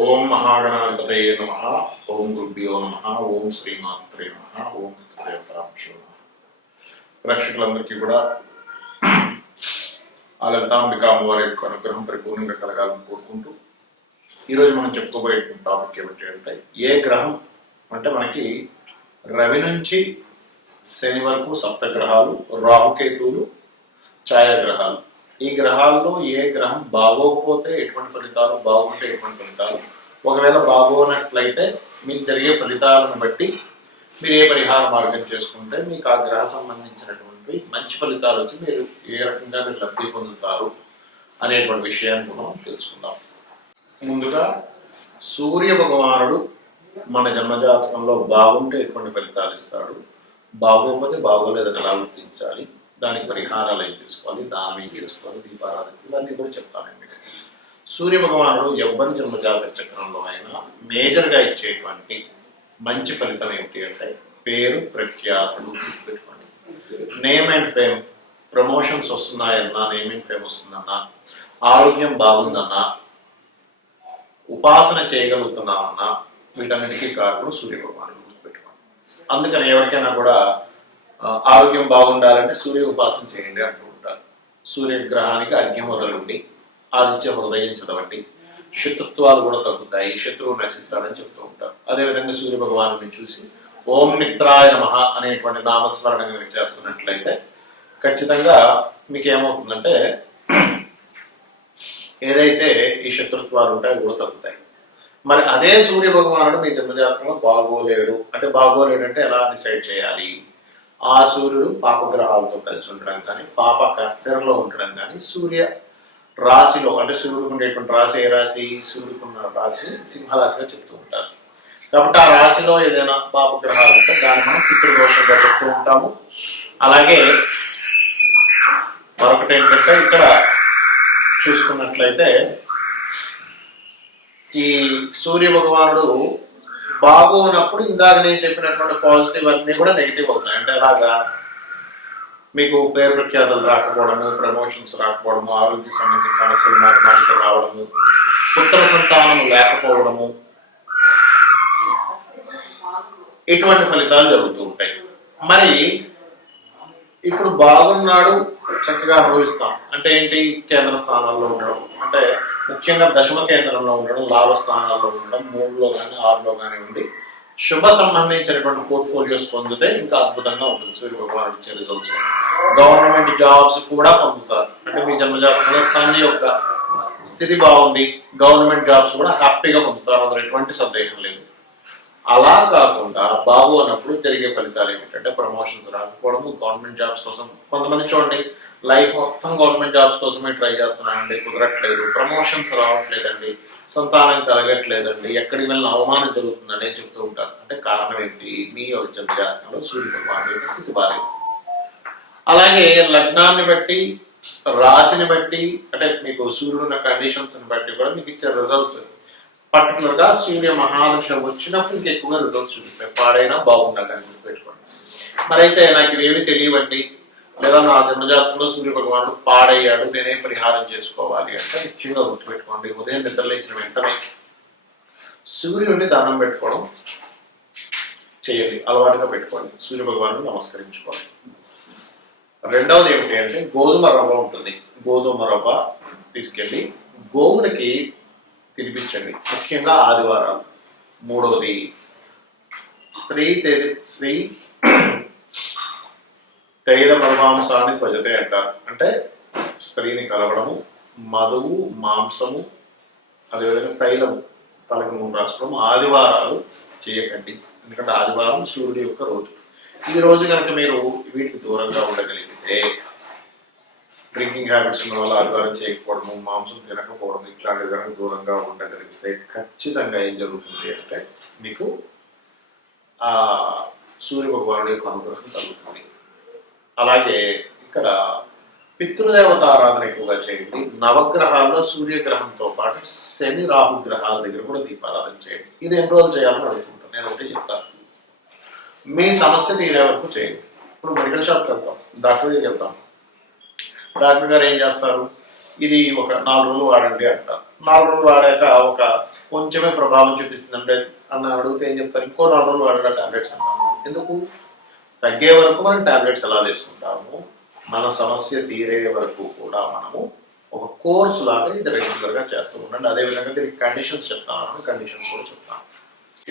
ఓం మహాగణాధిపతయే నమః. ఓం గురుభ్యో నమః. ఓం శ్రీమాత్రే నమః. ఓం త్రిదేవతాభ్యో నమః. ప్రేక్షకులందరికీ కూడా ఆ లలితాంబిక అమ్మవారి యొక్క అనుగ్రహం పరిపూర్ణంగా కలగాలని కోరుకుంటూ ఈరోజు మనం చెప్పుకోబోయేటువంటి టాపిక్ ఏమిటి అంటే, ఏ గ్రహం అంటే మనకి రవి నుంచి శని వరకు సప్తగ్రహాలు, రాహుకేతువులు ఛాయాగ్రహాలు. ఈ గ్రహాల్లో ఏ గ్రహం బాగోకపోతే ఎటువంటి ఫలితాలు, బాగుంటే ఎటువంటి ఫలితాలు, ఒకవేళ బాగోనట్లయితే మీకు జరిగే ఫలితాలను బట్టి మీరు ఏ పరిహార మార్గం చేసుకుంటే మీకు ఆ గ్రహ సంబంధించినటువంటి మంచి ఫలితాలు వచ్చి మీరు ఏ రకంగా మీరు లబ్ధి పొందుతారు అనేటువంటి విషయాన్ని మనం తెలుసుకుందాం. ముందుగా సూర్య భగవానుడు మన జన్మజాతకంలో బాగుంటే ఎటువంటి ఫలితాలు ఇస్తాడు, బాగోకపోతే బాగోలేదని ఎలా గుర్తించాలి, దానికి పరిహారాలు ఏం చేసుకోవాలి, దానం ఏం చేసుకోవాలి, దీపారాధన, ఇవన్నీ కూడా చెప్తానండి. సూర్య భగవానుడు ఎవ్వరి జన్మజాతక చక్రంలో అయినా మేజర్గా ఇచ్చేటువంటి మంచి ఫలితం ఏమిటి అంటే పేరు ప్రఖ్యాతులు పెట్టుకోండి. నేమ్ అండ్ ఫేమ్, ప్రమోషన్స్ వస్తున్నాయన్నా, నేమ్ అండ్ ఫేమ్ వస్తుందన్నా, ఆరోగ్యం బాగుందన్నా, ఉపాసన చేయగలుగుతున్నామన్నా, వీటన్నిటికీ కారణం సూర్య భగవానుడు గుర్తుపెట్టుకోండి. అందుకని ఎవరికైనా కూడా ఆరోగ్యం బాగుండాలంటే సూర్య ఉపాసన చేయండి అంటూ ఉంటారు. సూర్యగ్రహానికి అర్ఘ్యం వదలండి, ఆదిత్య హృదయం చదవండి, శత్రుత్వాలు కూడా తగ్గుతాయి, శత్రువు నశిస్తాడని చెప్తూ ఉంటారు. అదేవిధంగా సూర్య భగవాను చూసి ఓం మిత్రాయ నమః అనేటువంటి నామస్మరణ చేస్తున్నట్లయితే ఖచ్చితంగా మీకు ఏమవుతుందంటే ఏదైతే ఈ శత్రుత్వాలు ఉంటాయో కూడా తగ్గుతాయి. మరి అదే సూర్య భగవానుడు మీ జన్మజాతకంలో బాగోలేడు అంటే ఎలా డిసైడ్ చేయాలి? ఆ సూర్యుడు పాపగ్రహాలతో కలిసి ఉండడం కానీ, పాప కత్తెరలో ఉండడం కానీ, సూర్య రాశిలో అంటే సూర్యుడికి ఉండేటువంటి రాశి ఏ రాశి? సూర్యుడుకున్న రాశి సింహరాశిగా చెప్తూ ఉంటారు. కాబట్టి ఆ రాశిలో ఏదైనా పాపగ్రహాలు ఉంటే దాన్ని మనం పితృదోషంగా చెప్తూ ఉంటాము. అలాగే మరొకటి ఏంటంటే ఇక్కడ చూసుకున్నట్లయితే ఈ సూర్య భగవానుడు బాగోనప్పుడు ఇందాక నేను చెప్పినటువంటి పాజిటివ్ అన్ని కూడా నెగిటివ్ అవుతాయి. అంటే అలాగా మీకు పేరు ప్రఖ్యాతలు రాకపోవడము, ప్రమోషన్స్ రాకపోవడము, ఆరోగ్య సంబంధించిన సమస్యలు మాటిమాటికి రావడము, పుత్ర సంతానం లేకపోవడము, ఇటువంటి ఫలితాలు జరుగుతూ ఉంటాయి. మరి ఇప్పుడు బాగున్నాడు, చక్కగా అనుభవిస్తాం అంటే ఏంటి? కేంద్ర స్థానాల్లో ఉండడం, అంటే ముఖ్యంగా దశమ కేంద్రంలో ఉండడం, లాభ స్థానాల్లో ఉండడం, 3లో కానీ 6లో కానీ ఉండి శుభ సంబంధించినటువంటి పోర్ట్ఫోలియోస్ పొందితే ఇంకా అద్భుతంగా ఉంటుంది సూర్య భగవానుడు ఇచ్చే రిజల్ట్స్. గవర్నమెంట్ జాబ్స్ కూడా పొందుతారు. అంటే మీ జన్మజాతకంలో సన్ యొక్క స్థితి బాగుంది, గవర్నమెంట్ జాబ్స్ కూడా హ్యాపీగా పొందుతారు, అందులో ఎటువంటి సందేహం లేదు. అలా కాకుండా బాగోనప్పుడు జరిగే ఫలితాలు ఏమిటంటే ప్రమోషన్స్ రాకపోవడము, గవర్నమెంట్ జాబ్స్ కోసం కొంతమంది చూడండి లైఫ్ మొత్తం గవర్నమెంట్ జాబ్స్ కోసమే ట్రై చేస్తున్నానండి, కుదరట్లేదు, ప్రమోషన్స్ రావట్లేదండి, సంతానం కలగట్లేదండి, ఎక్కడికి వెళ్ళిన అవమానం జరుగుతుందని చెప్తూ ఉంటారు. అంటే కారణం ఏంటి? మీ జన్మజాతకంలో సూర్య భగవానుడి యొక్క స్థితి బాలేదు. అలాగే లగ్నాన్ని బట్టి, రాశిని బట్టి, అంటే మీకు సూర్యుడు ఉన్న కండిషన్స్ బట్టి కూడా మీకు ఇచ్చే రిజల్ట్స్ పర్టికులర్ గా సూర్య మహాదశ వచ్చినప్పుడు ఇంకా ఎక్కువగా రిజల్ట్స్ చూపిస్తాయి. పాడైనా బాగుండాలి అని గుర్తుపెట్టుకోండి. మరైతే నాకు ఇవేమి తెలియవండి, లేదా నా జన్మజాతకంలో సూర్య భగవానుడు పాడయ్యాడు, నేనేం పరిహారం చేసుకోవాలి అంటే ముఖ్యంగా గుర్తుపెట్టుకోండి. ఉదయం నిద్రలేచిన వెంటనే సూర్యుడిని దండం పెట్టుకోవడం చేయండి, అలవాటుగా పెట్టుకోండి. సూర్య భగవానుడు నమస్కరించుకోవాలి. రెండవది ఏమిటి అంటే గోధుమ రవ్వ ఉంటుంది, గోధుమ రవ్వ తీసుకెళ్ళి గోవులకి తినిపించండి, ముఖ్యంగా ఆదివారాలు. మూడవది స్త్రీ తైల పరమాంసాన్ని త్వజతే అంటారు. అంటే స్త్రీని కలవడము, మధువు, మాంసము, అదేవిధంగా తైలము తలకి 3 రాసుకోవడం ఆదివారాలు చేయకండి. ఎందుకంటే ఆదివారం సూర్యుడి యొక్క రోజు. ఈ రోజు కనుక మీరు వీటికి దూరంగా ఉండగలిగితే, డ్రింకింగ్ హ్యాబిట్స్ ఉన్న వాళ్ళు ఆదివారం చేయకపోవడము, మాంసం తినకపోవడం, ఇట్లాంటి కనుక దూరంగా ఉండగలిగితే ఖచ్చితంగా ఏం జరుగుతుంది అంటే మీకు ఆ సూర్య భగవానుడి యొక్క అనుగ్రహం కలుగుతుంది. అలాగే ఇక్కడ పితృదేవత ఆరాధన ఎక్కువగా చేయండి. నవగ్రహాల్లో సూర్యగ్రహంతో పాటు శని రాహు గ్రహాల దగ్గర కూడా దీపారాధన చేయండి. ఇది ఎన్ని రోజులు చేయాలని అడుగుతుంటాను, నేను ఒకటి చెప్తాను. మీ సమస్య తీరే వరకు చేయండి. ఇప్పుడు మెడికల్ షాప్కి వెళ్తాం, డాక్టర్ దగ్గరికి వెళ్తాం, డాక్టర్ గారు ఏం చేస్తారు? ఇది ఒక 4 రోజులు వాడండి అంటారు. 4 రోజులు వాడాక ఒక కొంచెమే ప్రభావం చూపిస్తుంది అంటే అన్న అడిగితే ఏం చెప్తారు, ఇంకో 4 రోజులు వాడాక టాబ్లెట్స్ అంటారు. ఎందుకు? తగ్గే వరకు మనం టాబ్లెట్స్ ఎలా తీసుకుంటాము, మన సమస్య తీరే వరకు కూడా మనము ఒక కోర్స్ లాగా ఇది రెగ్యులర్గా చేస్తూ ఉండండి. అదేవిధంగా దీనికి కండిషన్స్ చెప్తాను, కండిషన్స్ కూడా చెప్తాను.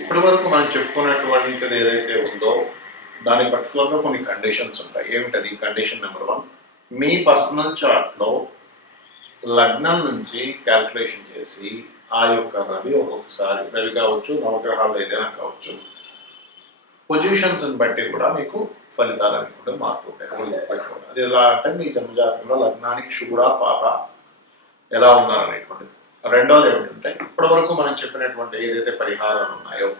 ఇప్పటి వరకు మనం చెప్పుకున్నటువంటిది ఏదైతే ఉందో దాని పర్టికులర్గా కొన్ని కండిషన్స్ ఉంటాయి. ఏమిటది? కండిషన్ నెంబర్ 1, మీ పర్సనల్ చార్ట్లో లగ్నం నుంచి క్యాల్కులేషన్ చేసి ఆ యొక్క రవి ఒక్కొక్కసారి రవి కావచ్చు, నవగ్రహాలు ఏదైనా కావచ్చు, పొజిషన్స్ బట్టి కూడా మీకు ఫలితాలు అనేటువంటి మారుతుంటాయి. అది ఎలా అంటే మీ జన్మజాతకంలో లగ్నానికి శుభుడా పాప ఎలా ఉన్నారనేటువంటిది. రెండవది ఏమిటంటే ఇప్పటి వరకు మనం చెప్పినటువంటి ఏదైతే పరిహారాలు ఉన్నాయో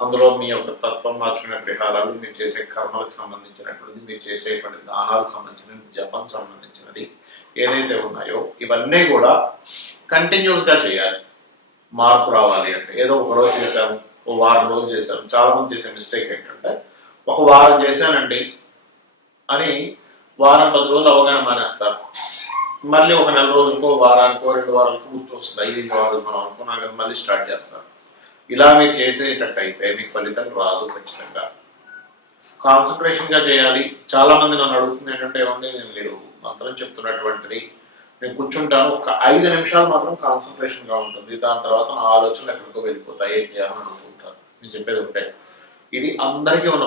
అందులో మీ యొక్క తత్వం మార్చుకునే పరిహారాలు, మీరు చేసే కర్మలకు సంబంధించినటువంటిది, మీరు చేసేటువంటి దానాలకు సంబంధించినది, జపం సంబంధించినది ఏదైతే ఉన్నాయో ఇవన్నీ కూడా కంటిన్యూస్గా చేయాలి. మార్పు రావాలి అంటే ఏదో ఒక రోజు చేశాము, ఓ వారం రోజులు చేశాము. చాలా మంది చేసే మిస్టేక్ ఏంటంటే ఒక వారం చేశానండి అని వారం 10 రోజులు అవగాహన మానేస్తారు. మళ్ళీ ఒక నెల రోజులకో వారానికో 2 వారాలకో గుర్తు వస్తుంది, 5 వారాలు మనం అనుకున్నాం కదా, మళ్ళీ స్టార్ట్ చేస్తారు. ఇలా మీరు చేసేటట్టయితే మీకు ఫలితం రాదు. ఖచ్చితంగా కాన్సన్ట్రేషన్గా చేయాలి. చాలా మంది నన్ను అడుగుతుంది ఏంటంటే, ఏమంటే నేను మీరు మంత్రం చెప్తున్నటువంటిది నేను కూర్చుంటాను, ఒక 5 నిమిషాలు మాత్రం కాన్సన్ట్రేషన్గా ఉంటుంది, దాని తర్వాత నా ఆలోచనలు ఎక్కడికో వెళ్ళిపోతాయి, ఏం చేయాలని అనుకుంటారు. నేను చెప్పేది ఒకటే, ఇది అందరికీ ఉన్న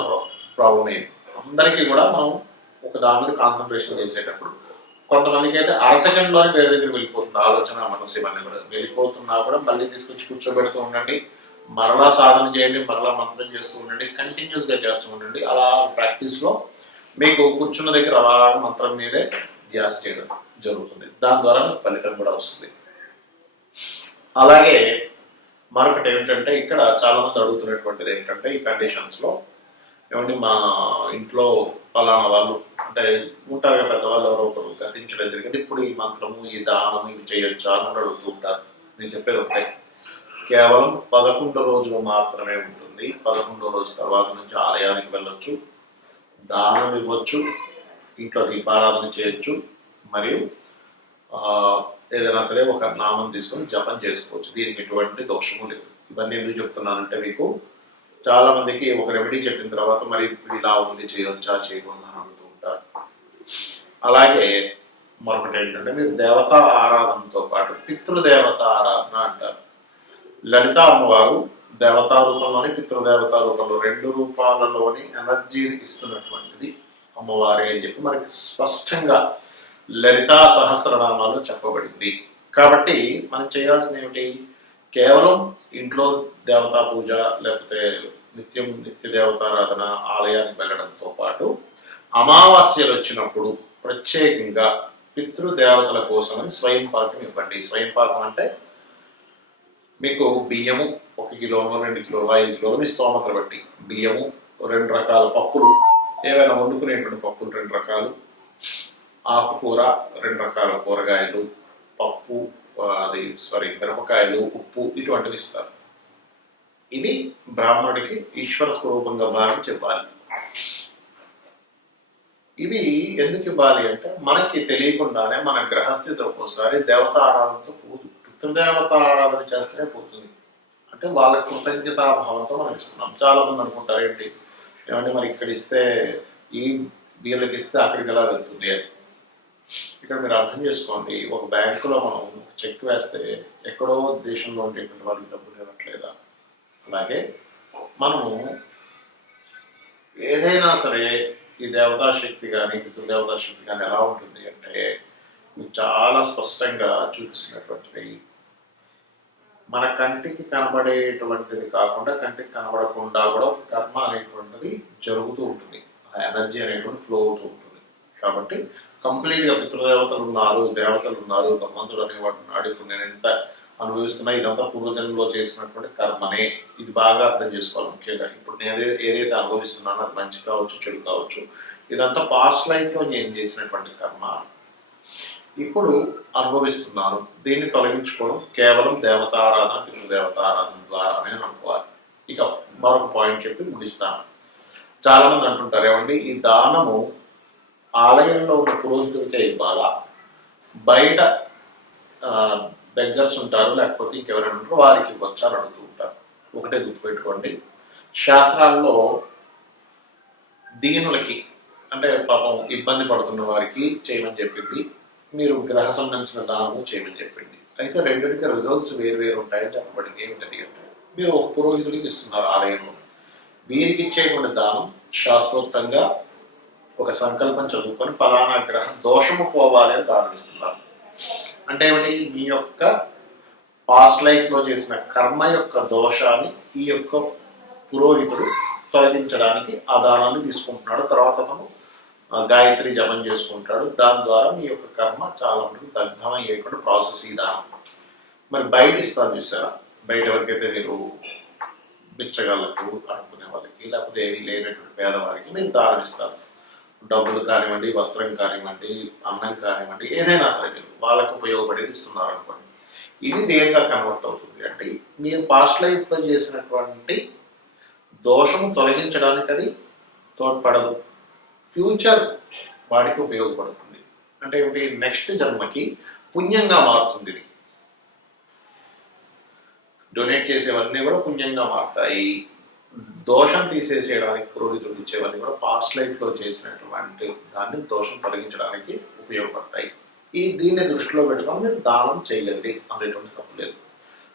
ప్రాబ్లం. ఏంటి అందరికీ కూడా మనం ఒక దాని మీద కాన్సన్ట్రేషన్ చేసేటప్పుడు కొంతమందికి అయితే అరసెకండ్లోనే వేరే దగ్గర వెళ్ళిపోతుంది ఆలోచన, మనసు ఇవన్నీ కూడా వెళ్ళిపోతున్నా కూడా మళ్ళీ తీసుకొచ్చి కూర్చోబెడుతూ ఉండండి, మరలా సాధన చేయండి, మరలా మంత్రం చేస్తూ ఉండండి, కంటిన్యూస్గా చేస్తూ ఉండండి. అలా ప్రాక్టీస్లో మీకు కూర్చున్న దగ్గర అలా మంత్రం మీదే ధ్యాస చేయడం జరుగుతుంది. దాని ద్వారా ఫలితం కూడా వస్తుంది. అలాగే మరొకటి ఏమిటంటే ఇక్కడ చాలా మంది అడుగుతున్నటువంటిది ఏంటంటే ఈ కండిషన్స్లో ఏమంటే మా ఇంట్లో ఫలానా వాళ్ళు అంటే ఉంటారు కదా పెద్దవాళ్ళు, ఎవరో ఒకరు గతించడం జరిగింది, ఇప్పుడు ఈ మంత్రము ఈ దానము ఇవి చేయొచ్చా అని అడుగుతూ ఉంటారు. నేను చెప్పేది ఒకటే, కేవలం 11 రోజులు మాత్రమే ఉంటుంది. 11వ రోజు తర్వాత నుంచి ఆలయానికి వెళ్ళొచ్చు, దానం ఇవ్వచ్చు, ఇంట్లో దీపారాధన చేయొచ్చు, మరియు ఏదైనా సరే ఒక నామం తీసుకొని జపం చేసుకోవచ్చు. దీనికి ఎటువంటి దోషము లేదు. ఇవన్నీ ఎందుకు చెప్తున్నానంటే మీకు చాలా మందికి ఒక రెమెడీ చెప్పిన తర్వాత మరి ఇప్పుడు ఇలా ఉంది, చేయొచ్చా చేయకూడదు అని అడుగుతూ ఉంటారు. అలాగే మరొకటి ఏంటంటే మీరు దేవతా ఆరాధనతో పాటు పితృదేవత ఆరాధన అంటారు. లలిత అమ్మవారు దేవతా రూపంలోని పితృదేవతా రూపంలో 2 రూపాలలోని ఎనర్జీని ఇస్తున్నటువంటిది అమ్మవారే అని చెప్పి మనకి స్పష్టంగా లలితా సహస్రనామాలు చెప్పబడింది. కాబట్టి మనం చేయాల్సింది ఏమిటి, కేవలం ఇంట్లో దేవతా పూజ లేకపోతే నిత్య దేవతారాధన ఆలయానికి వెళ్ళడంతో పాటు అమావాస్యలు వచ్చినప్పుడు ప్రత్యేకంగా పితృదేవతల కోసమని స్వయం పాకం ఇవ్వండి. స్వయం పాకం అంటే మీకు బియ్యము 1 కిలోనో 2 కిలోలు 5 కిలోలు మీ స్తోమతలు బట్టి బియ్యము, 2 రకాల పప్పులు, ఏవైనా వండుకునేటువంటి పప్పులు 2 రకాలు, ఆకుకూర 2 రకాల కూరగాయలు, పప్పు మిరపకాయలు, ఉప్పు ఇటువంటివి ఇస్తారు. ఇది బ్రాహ్మణుడికి ఈశ్వర స్వరూపంగా భావించి చెప్పాలి. ఇవి ఎందుకు ఇవ్వాలి అంటే మనకి తెలియకుండానే మన గ్రహస్థితి ఒక్కోసారి దేవతా ఆరాధనతో పోదు, పితృదేవత ఆరాధన చేస్తేనే పోతుంది. అంటే వాళ్ళ కృతజ్ఞతాభావంతో మనం ఇస్తున్నాం. చాలా మంది అనుకుంటారు ఏంటి, ఏమంటే మరి ఇక్కడ ఇస్తే ఈ వీళ్ళకి ఇస్తే అక్కడికి ఎలా వెళ్తుంది అని. ఇక్కడ మీరు అర్థం చేసుకోండి, ఒక బ్యాంకులో మనం చెక్ వేస్తే ఎక్కడో దేశంలో ఉండేటువంటి వాళ్ళకి డబ్బులు ఇవ్వట్లేదా, అలాగే మనము ఏదైనా సరే ఈ దేవతా శక్తి కానీ పితృదేవతా శక్తి కానీ ఎలా ఉంటుంది అంటే మీకు చాలా స్పష్టంగా చూపిస్తున్నటువంటిది. మన కంటికి కనబడేటువంటిది కాకుండా కంటికి కనబడకుండా కూడా కర్మ అనేటువంటిది జరుగుతూ ఉంటుంది, ఆ ఎనర్జీ అనేటువంటి ఫ్లో అవుతూ ఉంటుంది. కాబట్టి కంప్లీట్గా పితృదేవతలు ఉన్నారు, దేవతలు ఉన్నారు, భగవంతుడు అనేవాడు ఉన్నాడు, ఇప్పుడు నేను ఎంత అనుభవిస్తున్నా ఇదంతా పూర్వజన్మలో చేసినటువంటి కర్మనే. ఇది బాగా అర్థం చేసుకోవాలి. ముఖ్యంగా ఇప్పుడు నేను ఏదైతే అనుభవిస్తున్నానో అది మంచి కావచ్చు చెడు కావచ్చు, ఇదంతా పాస్ట్ లైఫ్లో నేను చేసినటువంటి కర్మ ఇప్పుడు అనుభవిస్తున్నాను. దీన్ని తొలగించుకోవడం కేవలం దేవతారాధన పితృదేవతారాధన ద్వారానే అనుకోవాలి. ఇక మరొక పాయింట్ చెప్పి ముగిస్తాను. చాలా మంది అంటుంటారు, ఏమండి ఈ దానము ఆలయంలో ఉన్న పురోహితుడికే ఇవ్వాలా, బయట బెగ్గర్స్ ఉంటారు, లేకపోతే ఇంకెవరైనా ఉంటారో వారికి ఇవ్వచ్చు అని అడుగుతూ ఉంటారు. ఒకటే గుర్తుపెట్టుకోండి, శాస్త్రాల్లో దీనులకి అంటే పాపం ఇబ్బంది పడుతున్న వారికి చేయమని చెప్పింది, మీరు గ్రహ సంబంధించిన దానము చేయమని చెప్పింది. అయితే రెండింటికి రిజల్ట్స్ వేరు వేరు ఉంటాయని చెప్పబడింది. ఏమిటది అంటే, మీరు ఒక పురోహితుడికి ఇస్తున్నారు ఆలయంలో, వీరికి ఇచ్చేటువంటి దానం శాస్త్రోక్తంగా ఒక సంకల్పం చదువుకొని ఫలానా గ్రహ దోషము పోవాలి అని దానం ఇస్తున్నారు. అంటే ఏమిటి, మీ యొక్క పాస్ట్ లైఫ్ లో చేసిన కర్మ యొక్క దోషాన్ని ఈ యొక్క పురోహితుడు తొలగించడానికి ఆ దానాన్ని తీసుకుంటున్నాడు. తర్వాత అతను గాయత్రి జపం చేసుకుంటాడు. దాని ద్వారా మీ యొక్క కర్మ చాలా మందికి దగ్ధమయ్యేటువంటి ప్రాసెస్ ఈ దానం. మరి బయట ఇస్తాను చూసారా, బయట ఎవరికైతే మీరు బిచ్చగాళ్ళకు అనుకునే వాళ్ళకి, లేకపోతే ఏమీ లేనటువంటి పేదవారికి మీరు దానం ఇస్తారు. డబ్బులు కానివ్వండి, వస్త్రం కానివ్వండి, అన్నం కానివ్వండి, ఏదైనా సరే మీరు వాళ్ళకు ఉపయోగపడేది ఇస్తున్నారు అనుకోండి. ఇది దేనిగా కన్వర్ట్ అవుతుంది అంటే, మీరు పాస్ట్ లైఫ్లో చేసినటువంటి దోషము తొలగించడానికి అది తోడ్పడదు, ఫ్యూచర్ వాడికి ఉపయోగపడుతుంది. అంటే ఏమిటి, నెక్స్ట్ జన్మకి పుణ్యంగా మారుతుంది. ఇది డొనేట్ చేసేవన్నీ కూడా పుణ్యంగా మారుతాయి. దోషం తీసేసేయడానికి పురోహితుడు ఇచ్చేవన్నీ కూడా పాస్ట్ లైఫ్ లో చేసినటువంటి దాన్ని దోషం తొలగించడానికి ఉపయోగపడతాయి. దీన్ని దృష్టిలో పెట్టుకొని మీరు దానం చేయండి, అనేటువంటి తప్పు లేదు.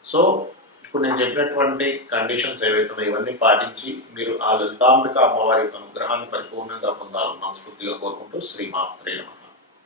సో ఇప్పుడు నేను చెప్పినటువంటి కండిషన్స్ ఏవైతే ఉన్నాయో ఇవన్నీ పాటించి మీరు ఆ లలితాంబిక అమ్మవారి యొక్క అనుగ్రహాన్ని పరిపూర్ణంగా పొందాలని మనస్ఫూర్తిగా కోరుకుంటూ శ్రీమాత్రే నమః.